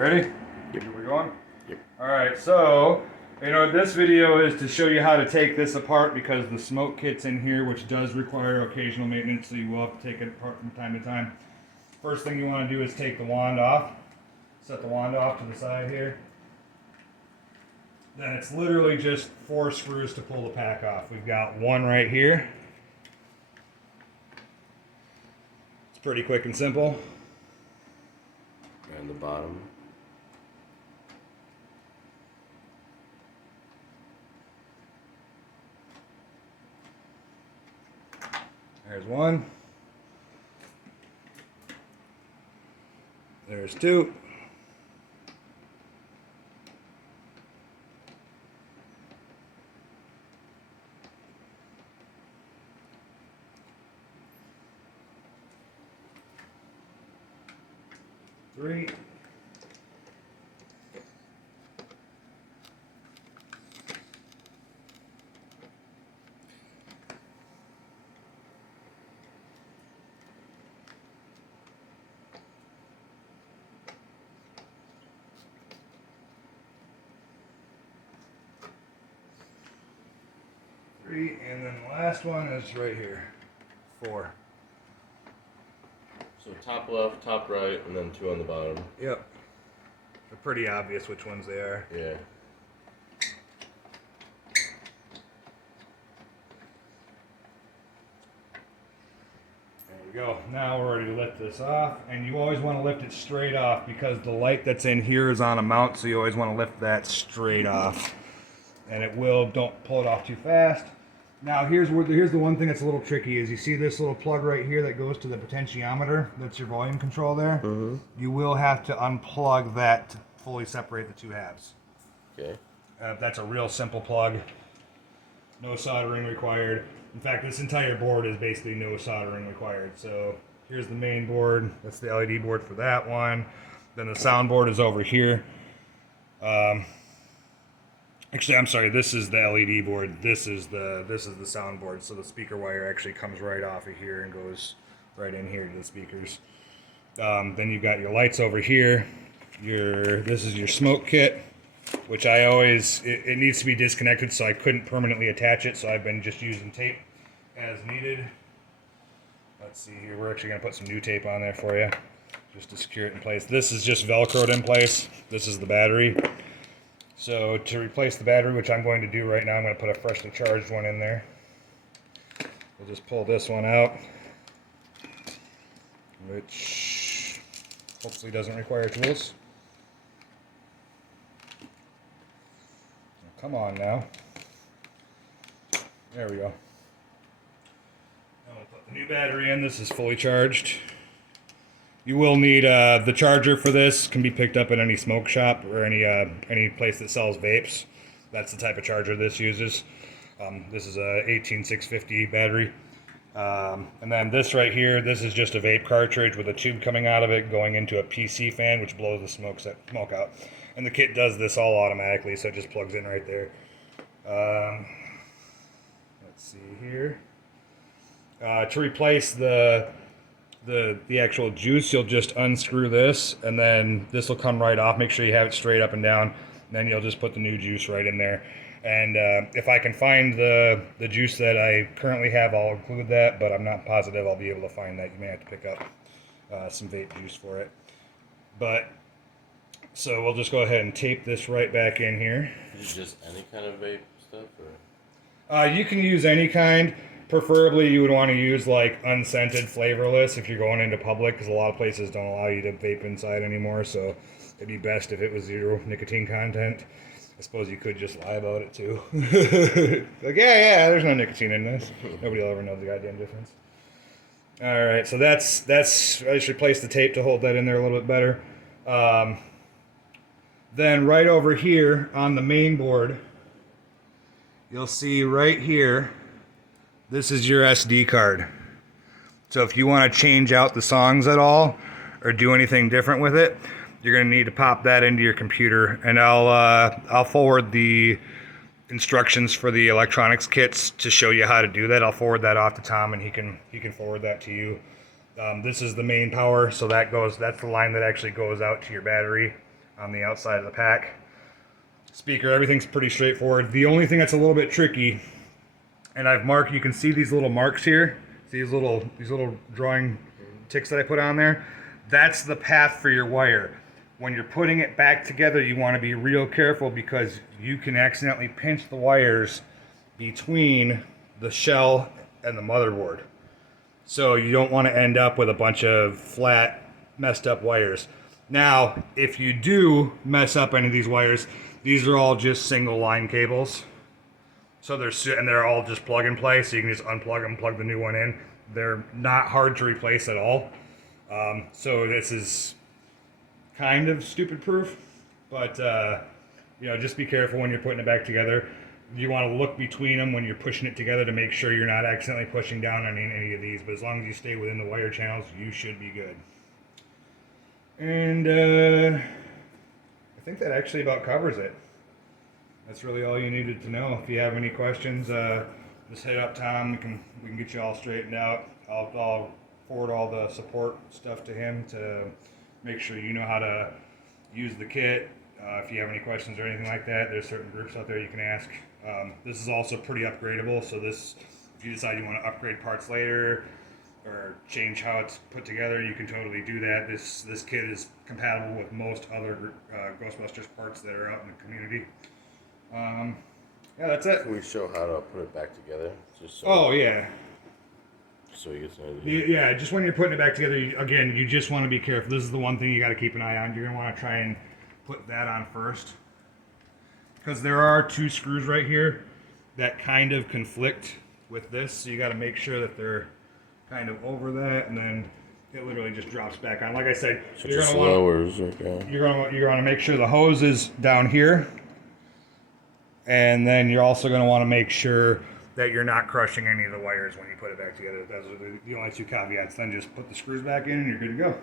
ready? Yep. Here we going? Yep. Alright, so, this video is to show you how to take this apart because the smoke kit's in here, which does require occasional maintenance, so you will have to take it apart from time to time. First thing you want to do is take the wand off. Set the wand off to the side here. Then it's literally just 4 screws to pull the pack off. We've got one right here. It's pretty quick and simple. And the bottom. There's one. There's two. Three. And then the last one is right here. 4. So top left, top right, and then 2 on the bottom. Yep. They're pretty obvious which ones they are. Yeah. There we go. Now we're ready to lift this off. And you always want to lift it straight off because the light that's in here is on a mount, so you always want to lift that straight off. And it will, don't pull it off too fast. Now here's the one thing that's a little tricky is you see this little plug right here that goes to the potentiometer, that's your volume control there. Mm-hmm. You will have to unplug that to fully separate the two halves. Okay. That's a real simple plug. No soldering required. In fact, this entire board is basically no soldering required. So here's the main board. That's the LED board for that one. Then the sound board is over here. Actually, I'm sorry. This is the LED board. This is the sound board. So the speaker wire actually comes right off of here and goes right in here to the speakers. Then you've got your lights over here. This is your smoke kit, which I always it needs to be disconnected, so I couldn't permanently attach it. So I've been just using tape as needed. Let's see here. We're actually gonna put some new tape on there for you, just to secure it in place. This is just Velcroed in place. This is the battery. So to replace the battery, which I'm going to do right now, I'm going to put a freshly charged one in there. We'll just pull this one out, which hopefully doesn't require tools. Come on now. There we go. Now we'll put the new battery in. This is fully charged. You will need the charger for this. Can be picked up at any smoke shop or any place that sells vapes. That's the type of charger this uses. This is a 18650 battery. And then this right here, this is just a vape cartridge with a tube coming out of it going into a PC fan, which blows the smoke out. And the kit does this all automatically, so it just plugs in right there. Let's see here. To replace the actual juice, you'll just unscrew this, and then this will come right off. Make sure you have it straight up and down, and then you'll just put the new juice right in there. And if I can find the juice that I currently have, I'll include that, but I'm not positive I'll be able to find that. You may have to pick up some vape juice for it. But so we'll just go ahead and tape this right back in here. Is it just any kind of vape stuff, or? You can use any kind. Preferably, you would want to use like unscented, flavorless if you're going into public, because a lot of places don't allow you to vape inside anymore. So it'd be best if it was 0 nicotine content. I suppose you could just lie about it too. Like, yeah, there's no nicotine in this. Nobody will ever know the goddamn difference. All right, so that's. I just replaced the tape to hold that in there a little bit better. Then right over here on the main board, you'll see right here. This is your SD card. So if you want to change out the songs at all or do anything different with it, you're going to need to pop that into your computer. And I'll forward the instructions for the electronics kits to show you how to do that. I'll forward that off to Tom, and he can forward that to you. This is the main power, so that's the line that actually goes out to your battery on the outside of the pack. Speaker, everything's pretty straightforward. The only thing that's a little bit tricky, and I've marked, you can see these little marks here, these little drawing ticks that I put on there. That's the path for your wire. When you're putting it back together, you want to be real careful because you can accidentally pinch the wires between the shell and the motherboard. So you don't want to end up with a bunch of flat, messed up wires. Now, if you do mess up any of these wires, these are all just single line cables. So they're all just plug and play, so you can just unplug them, plug the new one in. They're not hard to replace at all. So this is kind of stupid proof, but just be careful when you're putting it back together. You want to look between them when you're pushing it together to make sure you're not accidentally pushing down on any of these, but as long as you stay within the wire channels, you should be good. And I think that actually about covers it. That's really all you needed to know. If you have any questions, just hit up Tom. We can get you all straightened out. I'll forward all the support stuff to him to make sure you know how to use the kit. If you have any questions or anything like that, there's certain groups out there you can ask. This is also pretty upgradable, so if you decide you want to upgrade parts later or change how it's put together, you can totally do that. This kit is compatible with most other Ghostbusters parts that are out in the community. Yeah, that's it. Can we show how to put it back together? Yeah. So you get an idea. Yeah, just when you're putting it back together, you just want to be careful. This is the one thing you got to keep an eye on. You're going to want to try and put that on first, because there are two screws right here that kind of conflict with this, so you got to make sure that they're kind of over that, and then it literally just drops back on. Like I said, So you're just going to lowers. okay. You're going to make sure the hose is down here, and then you're also going to want to make sure that you're not crushing any of the wires when you put it back together. Those are the only two caveats. Then just put the screws back in and you're good to go.